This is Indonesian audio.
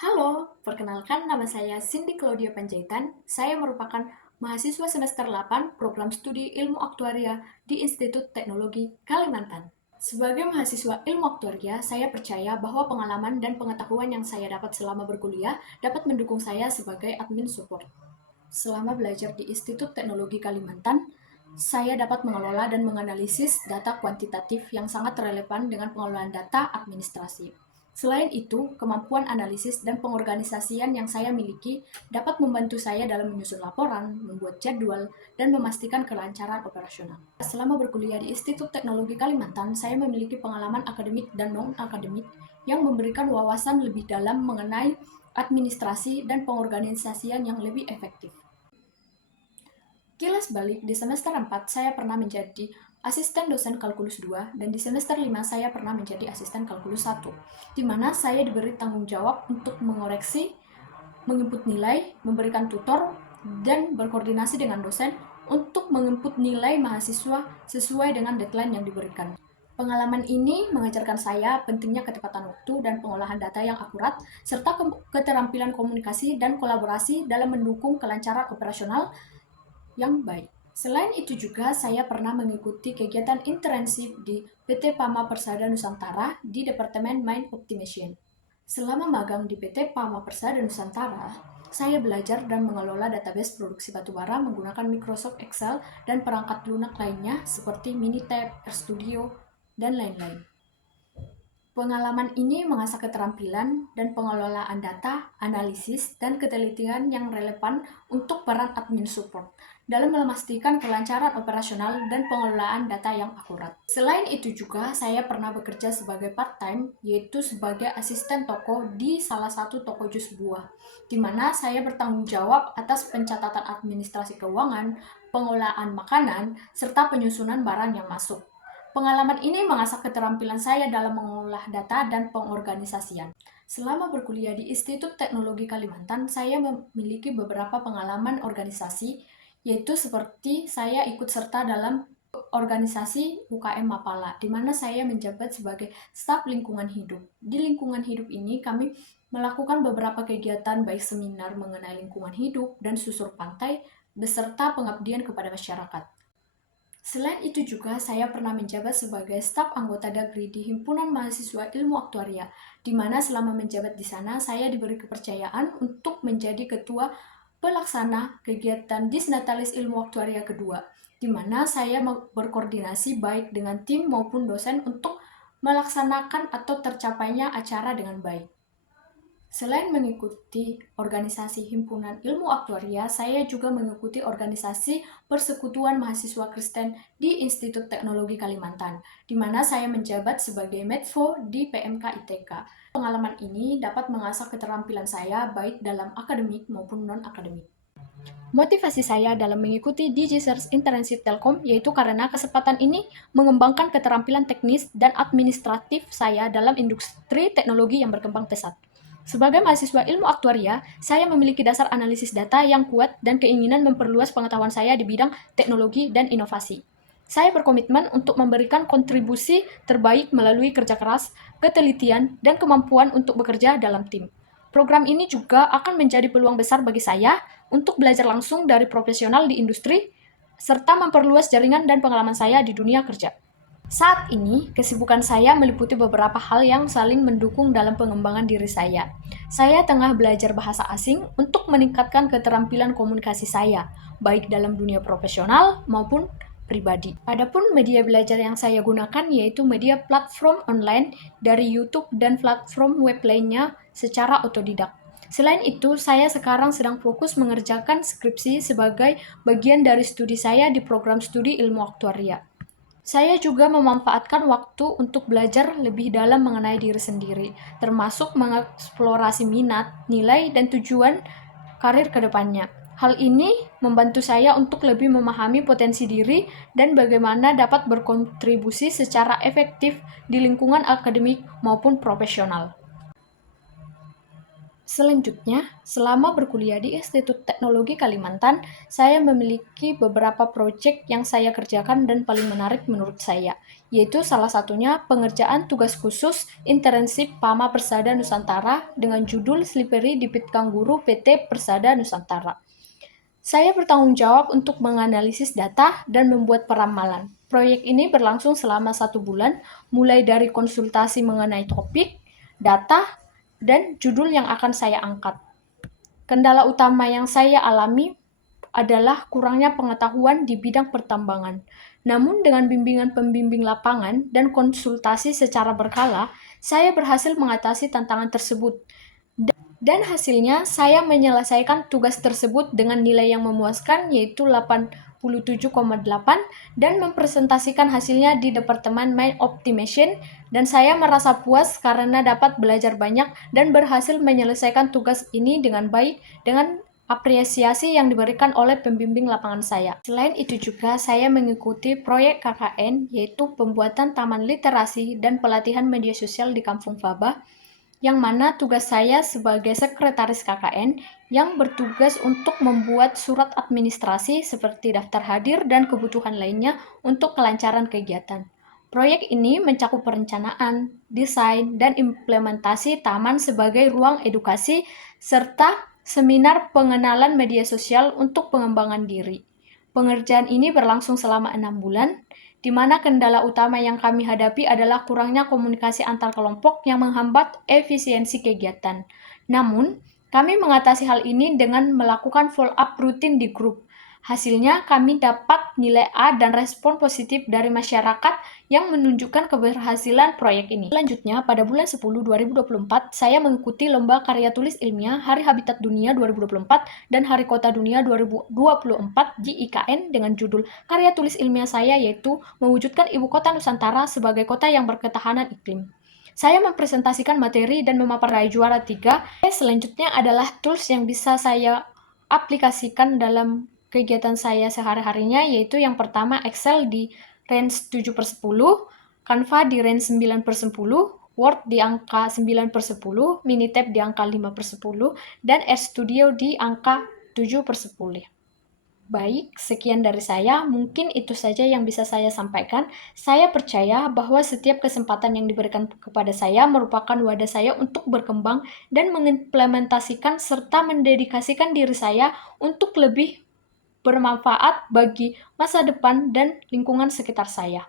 Halo, perkenalkan nama saya Cindy Claudia Panjaitan. Saya merupakan mahasiswa semester 8 program studi Ilmu Aktuaria di Institut Teknologi Kalimantan. Sebagai mahasiswa ilmu aktuaria, saya percaya bahwa pengalaman dan pengetahuan yang saya dapat selama berkuliah dapat mendukung saya sebagai admin support. Selama belajar di Institut Teknologi Kalimantan, saya dapat mengelola dan menganalisis data kuantitatif yang sangat relevan dengan pengelolaan data administrasi. Selain itu, kemampuan analisis dan pengorganisasian yang saya miliki dapat membantu saya dalam menyusun laporan, membuat jadwal, dan memastikan kelancaran operasional. Selama berkuliah di Institut Teknologi Kalimantan, saya memiliki pengalaman akademik dan non-akademik yang memberikan wawasan lebih dalam mengenai administrasi dan pengorganisasian yang lebih efektif. Kilas balik, di semester 4 saya pernah menjadi asisten dosen kalkulus 2 dan di semester 5 saya pernah menjadi asisten kalkulus 1, di mana saya diberi tanggung jawab untuk mengoreksi, menginput nilai, memberikan tutor, dan berkoordinasi dengan dosen untuk menginput nilai mahasiswa sesuai dengan deadline yang diberikan. Pengalaman ini mengajarkan saya pentingnya ketepatan waktu dan pengolahan data yang akurat, serta keterampilan komunikasi dan kolaborasi dalam mendukung kelancaran operasional yang baik. Selain itu juga saya pernah mengikuti kegiatan internship di PT Pama Persada Nusantara di Departemen Mine Optimization. Selama magang di PT Pama Persada Nusantara, saya belajar dan mengelola database produksi batubara menggunakan Microsoft Excel dan perangkat lunak lainnya seperti Minitab, RStudio, dan lain-lain. Pengalaman ini mengasah keterampilan dan pengelolaan data, analisis, dan ketelitian yang relevan untuk peran admin support dalam memastikan kelancaran operasional dan pengelolaan data yang akurat. Selain itu juga, saya pernah bekerja sebagai part-time, yaitu sebagai asisten toko di salah satu toko jus buah, di mana saya bertanggung jawab atas pencatatan administrasi keuangan, pengolahan makanan, serta penyusunan barang yang masuk. Pengalaman ini mengasah keterampilan saya dalam mengolah data dan pengorganisasian. Selama berkuliah di Institut Teknologi Kalimantan, saya memiliki beberapa pengalaman organisasi, yaitu seperti saya ikut serta dalam organisasi UKM Mapala, di mana saya menjabat sebagai staf lingkungan hidup. Di lingkungan hidup ini, kami melakukan beberapa kegiatan baik seminar mengenai lingkungan hidup dan susur pantai, beserta pengabdian kepada masyarakat. Selain itu juga, saya pernah menjabat sebagai staf anggota Dagri di Himpunan Mahasiswa Ilmu Aktuaria, di mana selama menjabat di sana, saya diberi kepercayaan untuk menjadi ketua pelaksana kegiatan Disnatalis Ilmu Aktuaria kedua, di mana saya berkoordinasi baik dengan tim maupun dosen untuk melaksanakan atau tercapainya acara dengan baik. Selain mengikuti organisasi Himpunan Ilmu Aktuaria, saya juga mengikuti organisasi Persekutuan Mahasiswa Kristen di Institut Teknologi Kalimantan, di mana saya menjabat sebagai Medfo di PMK ITK. Pengalaman ini dapat mengasah keterampilan saya baik dalam akademik maupun non-akademik. Motivasi saya dalam mengikuti DigiSearch Internship Telkom yaitu karena kesempatan ini mengembangkan keterampilan teknis dan administratif saya dalam industri teknologi yang berkembang pesat. Sebagai mahasiswa ilmu aktuaria, saya memiliki dasar analisis data yang kuat dan keinginan memperluas pengetahuan saya di bidang teknologi dan inovasi. Saya berkomitmen untuk memberikan kontribusi terbaik melalui kerja keras, ketelitian, dan kemampuan untuk bekerja dalam tim. Program ini juga akan menjadi peluang besar bagi saya untuk belajar langsung dari profesional di industri, serta memperluas jaringan dan pengalaman saya di dunia kerja. Saat ini, kesibukan saya meliputi beberapa hal yang saling mendukung dalam pengembangan diri saya. Saya tengah belajar bahasa asing untuk meningkatkan keterampilan komunikasi saya, baik dalam dunia profesional maupun pribadi. Adapun media belajar yang saya gunakan yaitu media platform online dari YouTube dan platform web lainnya secara otodidak. Selain itu, saya sekarang sedang fokus mengerjakan skripsi sebagai bagian dari studi saya di program studi ilmu aktuaria. Saya juga memanfaatkan waktu untuk belajar lebih dalam mengenai diri sendiri, termasuk mengeksplorasi minat, nilai, dan tujuan karir ke depannya. Hal ini membantu saya untuk lebih memahami potensi diri dan bagaimana dapat berkontribusi secara efektif di lingkungan akademik maupun profesional. Selanjutnya, selama berkuliah di Institut Teknologi Kalimantan, saya memiliki beberapa proyek yang saya kerjakan dan paling menarik menurut saya, yaitu salah satunya pengerjaan tugas khusus internship PAMA Persada Nusantara dengan judul Slippery Dipit Kangguru PT Persada Nusantara. Saya bertanggung jawab untuk menganalisis data dan membuat peramalan. Proyek ini berlangsung selama 1 bulan, mulai dari konsultasi mengenai topik, data, dan judul yang akan saya angkat. Kendala utama yang saya alami adalah kurangnya pengetahuan di bidang pertambangan. Namun dengan bimbingan pembimbing lapangan dan konsultasi secara berkala, saya berhasil mengatasi tantangan tersebut. Dan hasilnya, saya menyelesaikan tugas tersebut dengan nilai yang memuaskan, yaitu 87,8, dan mempresentasikan hasilnya di Departemen Mine Optimization, dan saya merasa puas karena dapat belajar banyak dan berhasil menyelesaikan tugas ini dengan baik dengan apresiasi yang diberikan oleh pembimbing lapangan saya. Selain itu juga, saya mengikuti proyek KKN, yaitu pembuatan taman literasi dan pelatihan media sosial di Kampung Faba, yang mana tugas saya sebagai sekretaris KKN yang bertugas untuk membuat surat administrasi seperti daftar hadir dan kebutuhan lainnya untuk kelancaran kegiatan. Proyek ini mencakup perencanaan, desain, dan implementasi taman sebagai ruang edukasi serta seminar pengenalan media sosial untuk pengembangan diri. Pengerjaan ini berlangsung selama 6 bulan, di mana kendala utama yang kami hadapi adalah kurangnya komunikasi antar kelompok yang menghambat efisiensi kegiatan. Namun, kami mengatasi hal ini dengan melakukan follow-up rutin di grup. Hasilnya, kami dapat nilai A dan respon positif dari masyarakat yang menunjukkan keberhasilan proyek ini. Selanjutnya, pada bulan 10 2024, saya mengikuti Lomba Karya Tulis Ilmiah Hari Habitat Dunia 2024 dan Hari Kota Dunia 2024 di IKN dengan judul karya tulis ilmiah saya, yaitu mewujudkan Ibu Kota Nusantara sebagai kota yang berketahanan iklim. Saya mempresentasikan materi dan memaparai juara 3. Selanjutnya adalah tools yang bisa saya aplikasikan dalam kegiatan saya sehari-harinya, yaitu yang pertama Excel di range 7/10, Canva di range 9/10, Word di angka 9/10, Minitab di angka 5/10, dan RStudio di angka 7/10. Baik, sekian dari saya. Mungkin itu saja yang bisa saya sampaikan. Saya percaya bahwa setiap kesempatan yang diberikan kepada saya merupakan wadah saya untuk berkembang dan mengimplementasikan serta mendedikasikan diri saya untuk lebih bermanfaat bagi masa depan dan lingkungan sekitar saya.